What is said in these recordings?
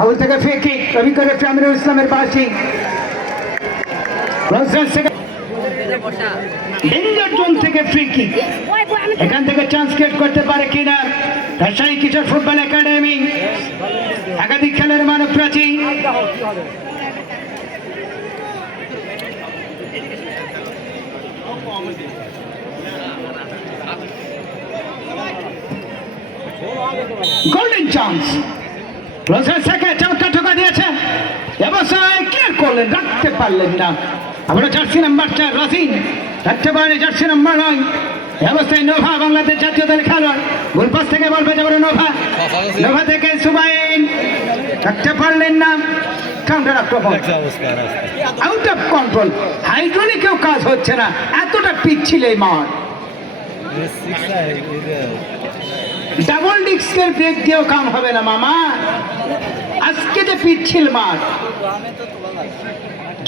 foul থেকে free kick রবি করে আমিরুল ইসলামের পাশে ডেঞ্জার জোন থেকে ফ্রি কিক এখান থেকে চান্স ক্রিয়েট করতে পারে কিনা রাজশাহী কিশোর ফুটবল একাডেমি একাধিক খেলার মানব প্রাচী গোল্ডেন চান্স চমৎকার ঠোকা দিয়েছেন ব্যবসায় ক্লিয়ার করলেন রাখতে পারলেন না আমরা জার্সি নাম্বার 4 রাসিন রাখতে পারেন জার্সি নাম্বার 9 ব্যবস্থায় নোভা বাংলাদেশ জাতীয় দলের খেলোয়াড় গোল পাস থেকে বল পেতে পারে নোভা থেকে সুবাইন রাখতে পারলেন না কাউন্টার আক্রমণ আউট অফ কন্ট্রোল হাইড্রোলিকেও কাজ হচ্ছে না এতটা পিচ্ছিল এই মাঠ ডাবল ডিস্কের ব্রেক দিয়েও কাম হবে না মামা আজকে যে পিচ্ছিল মাঠ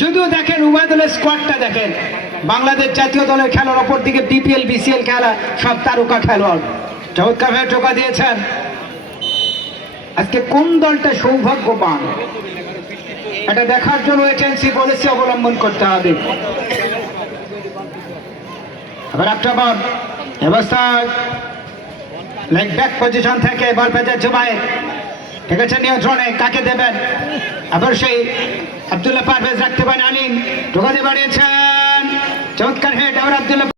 যদিও দেখেন উভয় দলের স্কোয়াডটা দেখেন বাংলাদেশ জাতীয় দলের খেলার অপর দিকে বিপিএল বিসিএল খেলা সব তারকা খেলোয়াড় চমৎকারভাবে টোকা দিয়েছেন আজকে কোন দলটা সৌভাগ্যবান এটা দেখার জন্য এজেন্সি পলিসি অবলম্বন করতে হবে আবার একটা বল ব্যবস্থায় লেগ ব্যাক পজিশন থেকে বল পেতে জুবাইর ঠিক আছে নিয়ন্ত্রণে কাকে দেবেন আবার সেই আব্দুল্লাহ পারভেজ রাখতে পারেন আলিম ঢোকাতে বাড়িয়েছেন চমৎকার হেড আবার আব্দুল্লাহ